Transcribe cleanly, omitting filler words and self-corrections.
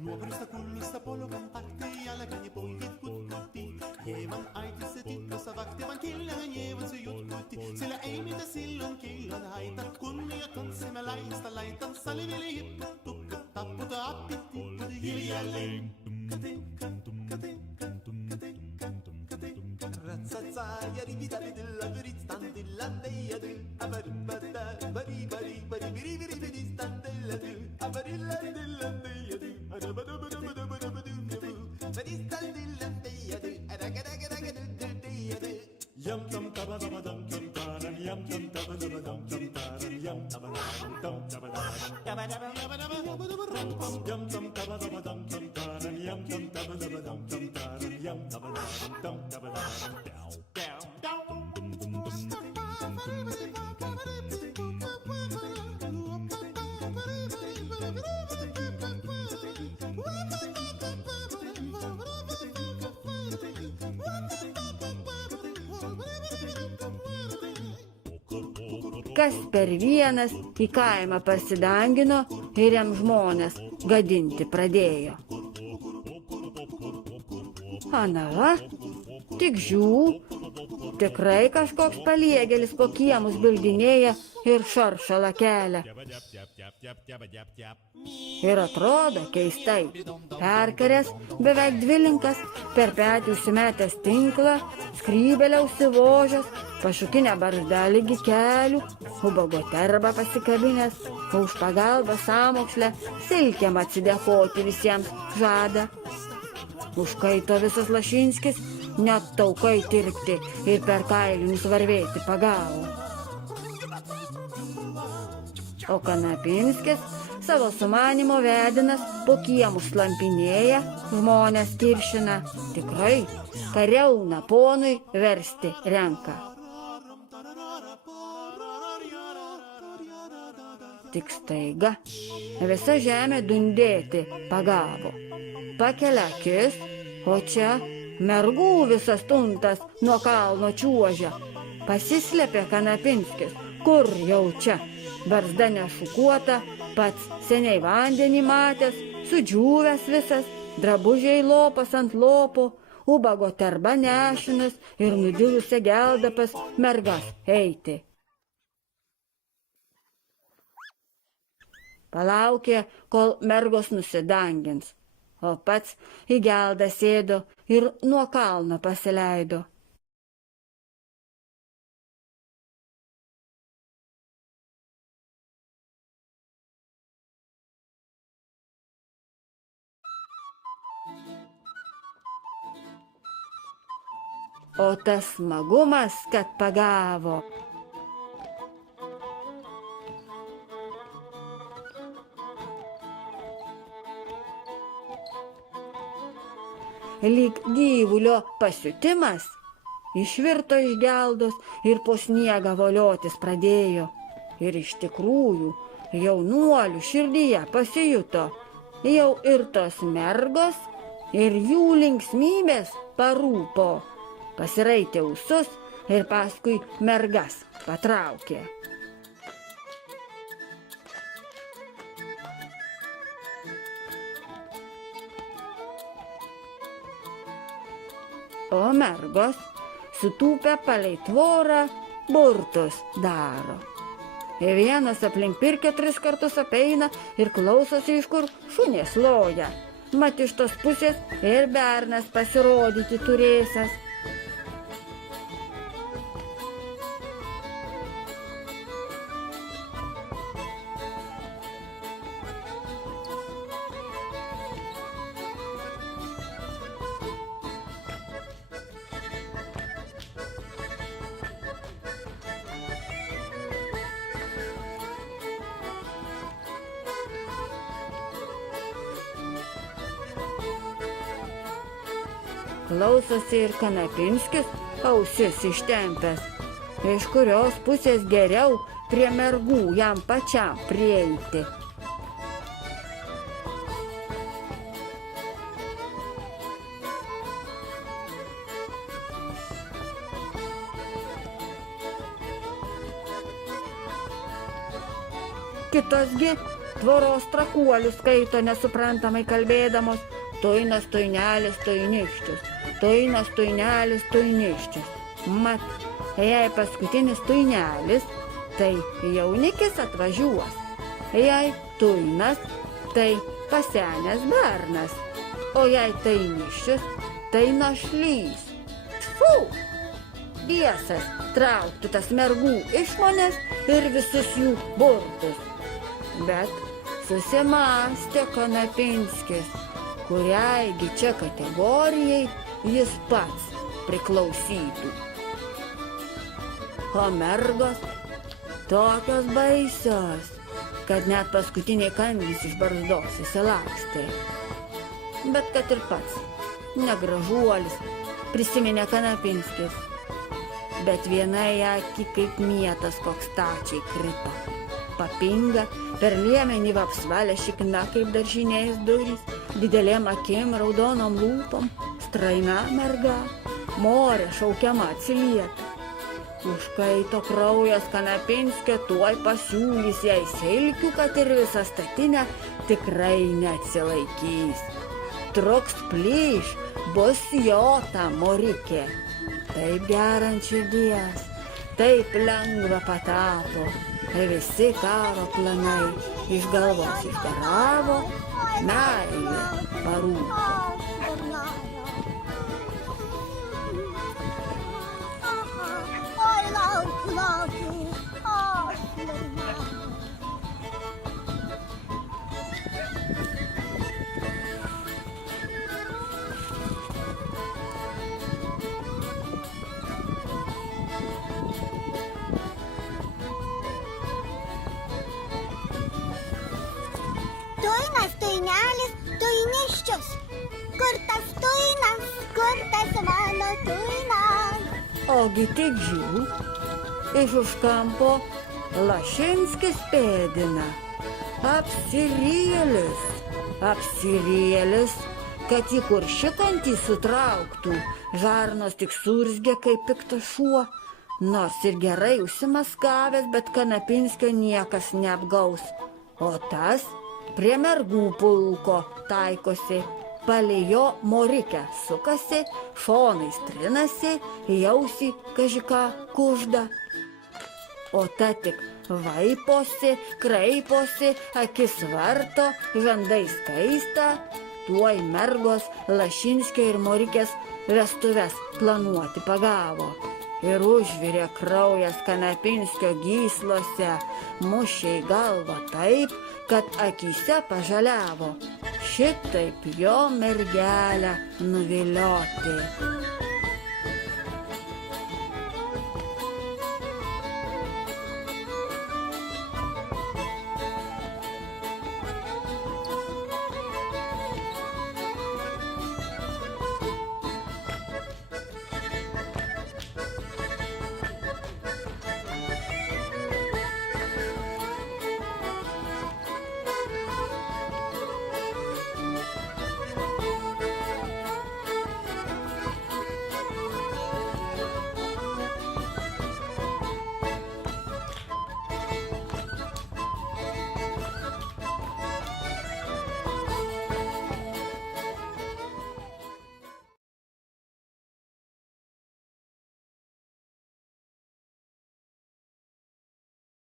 Nuovrista kunnista polkan takti, jalkani polkit kutkutti. Hieman äiti se tyttössä vakti, vaan killähän hieman se jutkutti. Sillä ei mitä silloin killon haita, kunniaton se mä laista laitan. Salivili hipput, tukkut, tapputa, appit, tipput, hiljalleen. Ratsatsa, jari vidari dilla, viristan dilla, deja du. Abaribada, bari bari bari biri biri biristan dilla du. Abarilla dilla, deja du. Arabadabadabadabadabadu, biristan dilla, deja du. Aragadagadagadadu, deja du. Yum tum tabadabadum tum taram, yum tum tabadabadum tum taram, yum tabadabadum tum tabadabadum. Yabadabadabadabadabadabadabadum, yum tum tabadabadum tum taram, yum tum tabadabadum tum taram, yum tabadabadum tum tabadabadum. Kas per vienas į kaimą pasidangino ir jam žmonės gadinti pradėjo. Ana va, tik žiū, tikrai kažkoks paliegėlis po kiemus bildinėja ir šaršalą kelia. Ir atrodo keistai, perkarės beveik dvilinkas, per petį užsimetęs tinklą, skrybelę užsivožęs, pašukinę barzdelį gi kelių, ubago terbą pasikabinęs, už pagalbą sąmokslę silkėm atsidėkoti visiems žada. Užkaito visas Lašinskis, net taukai tirpti ir per kailinius varvėti pagavo. O Kanapinskis savo sumanimo vedinas po kiemus slampinėja, žmonės kiršina, tikrai kariauna ponui versti renka. Tik staiga visa žemė dundėti pagavo. Pakelia akis, o čia mergų visas tuntas nuo kalno čiuožia. Pasislėpė Kanapinskis, kur jau čia. Barzda nešukuota, pats seniai vandenį matęs, sudžiūvęs visas, drabužiai lopas ant lopo, ubago terba nešinas ir nudilusia gelda pas mergas eiti. Palaukė, kol mergos nusidangins, o pats į geldą sėdo ir nuo kalno pasileido. O tas smagumas, kad pagavo. Lyg gyvulio pasiutimas, išvirto iš geldos ir po sniegą voliotis pradėjo. Ir iš tikrųjų, jaunuolių širdyje pasijuto, jau ir tos mergos, ir jų linksmybės parūpo. Pasiraitė ūsus ir paskui mergas patraukė. O mergos, sutūpę palei tvorą, burtus daro. Ir vienas aplink pirkią 3 kartus apeina ir klausosi, iš kur šunės loja. Mat iš tos pusės ir bernas pasirodyti turėsias. Klausosi ir Kanapinskis, ausis ištempęs, iš kurios pusės geriau prie mergų jam pačiam prieiti. Kitasgi tvoros trakuolius skaito nesuprantamai kalbėdamos: Toinas, toinelis, toiniščius, toinas, toinelis, toiniščius. Mat, jei paskutinis toinelis, tai jaunikis atvažiuos. Jei toinas, tai pasenęs bernas. O jei tainiščius, tai našlys. Tfu! Dievas trauktų tas mergų išmonės ir visus jų burtus. Bet susimąstė Kanapinskis, kuriaigi čia kategorijai jis pats priklausytų. O mergos tokios baisios, kad net paskutiniai kandys iš barzdos įsilakstė. Bet kad ir pats negražuolis, prisiminė Kanapinskis. Bet vienai akį kaip mietas koks stačiai krito. Papinga, per liemenį apsvalė šikna kaip daržinės durys, didelėm akim, raudonom lūpom, straina merga, morė šaukiama atsilieka. Užkaito kraujas Kanapinskio, tuoj pasiūlys jai silkių, kad ir visą statinę tikrai neatsilaikys. Truks plyš, bus jo ta morikė. Taip gerant širdies, taip lengva patapo, visi karo planai iš galvos išgaravo, meilė parūpo. Oi, laukiu, Toinas, toinelis, toiniščius. Kur tas toinas, kur tas mano toinas? Ogi tik žiūrėk, iš už kampo Lašinskis pėdina. Apsirėlis, kad jį kur šikantį sutrauktų. Žarnos tik surzgė kaip piktas šuo. Nors ir gerai užsimaskavęs, bet Kanapinskio niekas neapgaus. O tas prie mergų pulko taikosi, palei jo morikę sukasi, šonais trinasi, jausį kažką kužda. O ta tik vaiposi, kraiposi, akis varto, žandai skaista, tuoj mergos Lašinskio ir morikės vestuves planuoti pagavo. Ir užvirė kraujas Kanapinskio gyslose, mušė į galvą taip, kad akyse pažaliavo. Šitaip jo mergelę nuvilioti.